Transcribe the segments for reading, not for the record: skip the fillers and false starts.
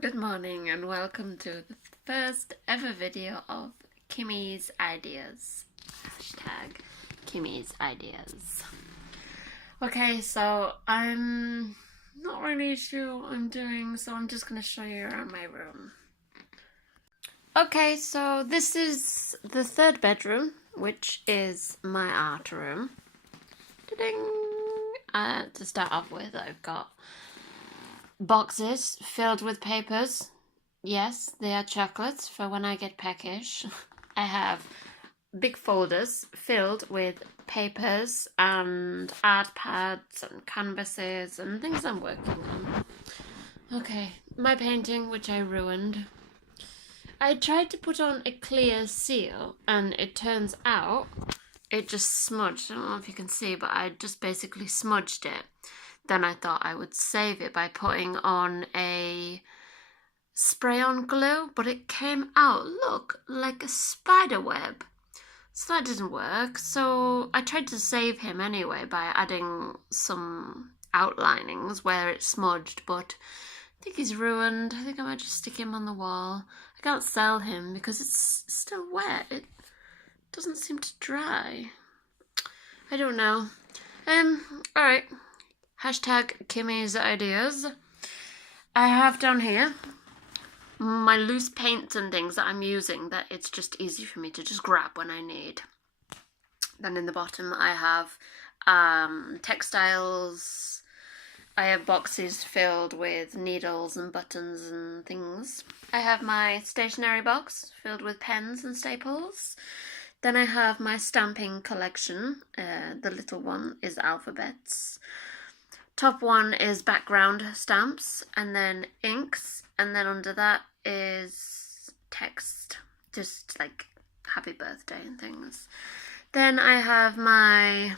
Good morning and welcome to the first ever video of Kimmyz Ideas. Hashtag Kimmyz Ideas. Okay, so I'm not really sure what I'm doing, so I'm just going to show you around my room. Okay, so this is the third bedroom, which is my art room. To start off with, I've got boxes filled with papers. Yes, they are chocolates for when I get peckish. I have big folders filled with papers and art pads and canvases and things I'm working on. Okay, my painting, which I ruined. I tried to put on a clear seal and it turns out it just smudged. I don't know if you can see, but I just basically smudged it. Then I thought I would save it by putting on a spray-on glue, but it came out, look, like a spider web. So that didn't work. So I tried to save him anyway by adding some outlinings where it smudged, but I think he's ruined. I think I might just stick him on the wall. I can't sell him because it's still wet. It doesn't seem to dry. I don't know. Alright. Hashtag Kimmyz Ideas. I have down here my loose paints and things that I'm using that it's just easy for me to just grab when I need. Then in the bottom I have textiles. I have boxes filled with needles and buttons and things. I have my stationery box filled with pens and staples. Then I have my stamping collection. The little one is alphabets. Top one is background stamps and then inks, and then under that is text, just like happy birthday and things. Then I have my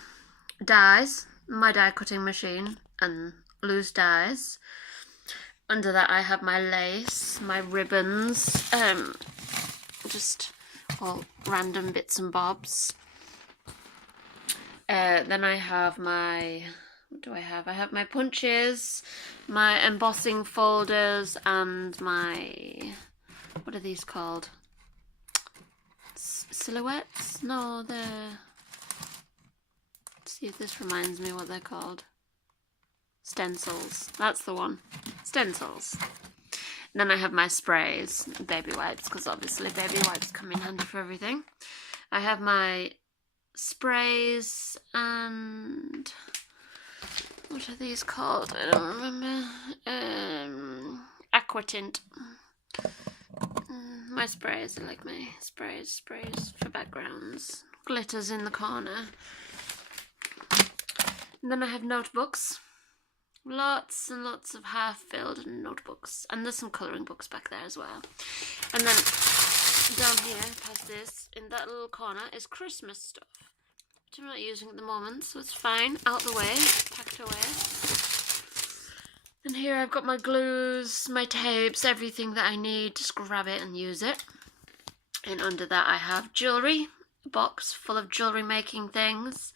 dies, my die cutting machine and loose dies. Under that I have my lace, my ribbons, just all random bits and bobs. Then I have my, what do I have? I have my punches, my embossing folders, and my, what are these called? Silhouettes? No, they're, let's see if this reminds me what they're called. Stencils. That's the one. Stencils. And then I have my sprays, baby wipes, because obviously baby wipes come in handy for everything. I have my sprays and what are these called? I don't remember. Aqua tint. My sprays are like my sprays for backgrounds. Glitters in the corner. And then I have notebooks. Lots and lots of half-filled notebooks. And there's some colouring books back there as well. And then down here, past this, in that little corner, is Christmas stuff. Which I'm not using at the moment, so it's fine. Out the way, packed away. And here I've got my glues, my tapes, everything that I need. Just grab it and use it. And under that I have jewellery. A box full of jewellery making things.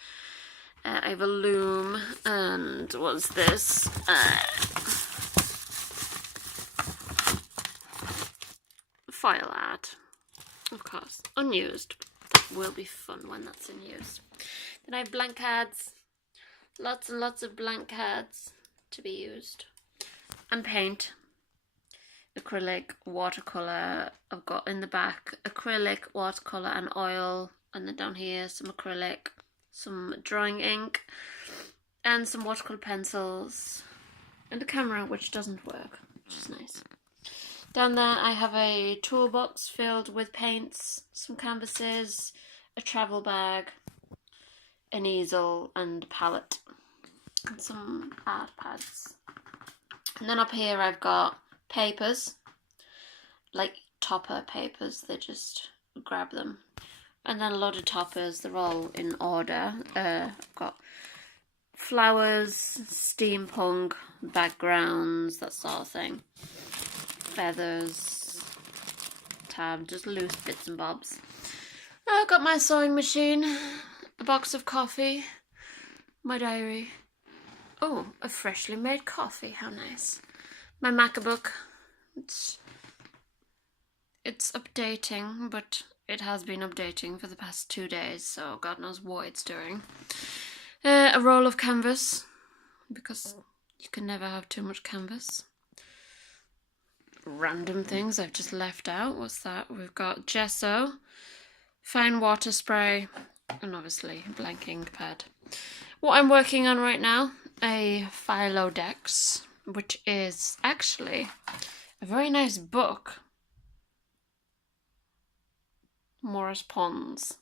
I have a loom, and what's this? Foil art, of course, unused. That will be fun when that's in use. Then I have blank cards, lots and lots of blank cards to be used, and paint, acrylic, watercolour. I've got in the back acrylic, watercolour, and oil, and then down here some acrylic. Some drawing ink, and some watercolour pencils, and a camera which doesn't work, which is nice. Down there I have a toolbox filled with paints, some canvases, a travel bag, an easel and a palette, and some art pads. And then up here I've got papers, like topper papers, they just grab them. And then a load of toppers, they're all in order. I've got flowers, steampunk, backgrounds, that sort of thing. Feathers, tab, just loose bits and bobs. I've got my sewing machine, a box of coffee, my diary. Oh, a freshly made coffee, how nice. My MacBook, It's updating, but it has been updating for the past 2 days, so God knows what it's doing. A roll of canvas, because you can never have too much canvas. Random things I've just left out. What's that? We've got gesso, fine water spray, and obviously blank ink pad. What I'm working on right now, a Philodex, which is actually a very nice book. Morris Pons.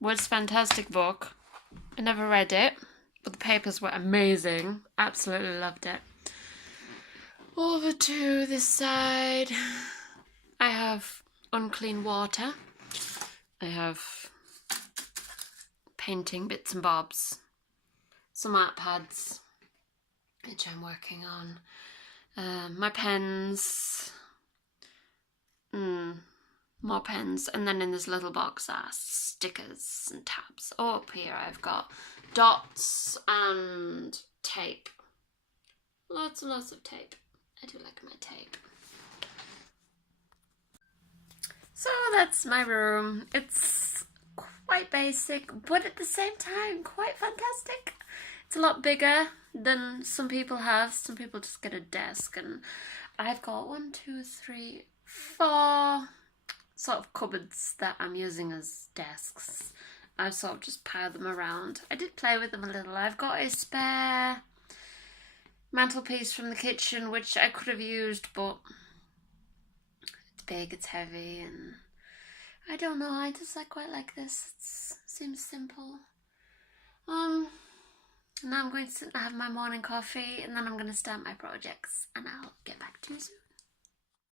Was a fantastic book. I never read it, but the papers were amazing. Absolutely loved it. Over to this side, I have unclean water. I have painting bits and bobs. Some art pads, which I'm working on. My pens. More pens. And then in this little box are stickers and tabs. Oh, up here I've got dots and tape. Lots and lots of tape. I do like my tape. So that's my room. It's quite basic, but at the same time quite fantastic. It's a lot bigger than some people have. Some people just get a desk, and I've got 1, 2, 3, 4 sort of cupboards that I'm using as desks. I've sort of just piled them around. I did play with them a little. I've got a spare mantelpiece from the kitchen, which I could have used, but it's big, it's heavy, and I don't know, I just quite like this. It seems simple. Now I'm going to sit and have my morning coffee, and then I'm going to start my projects, and I'll get back to you soon.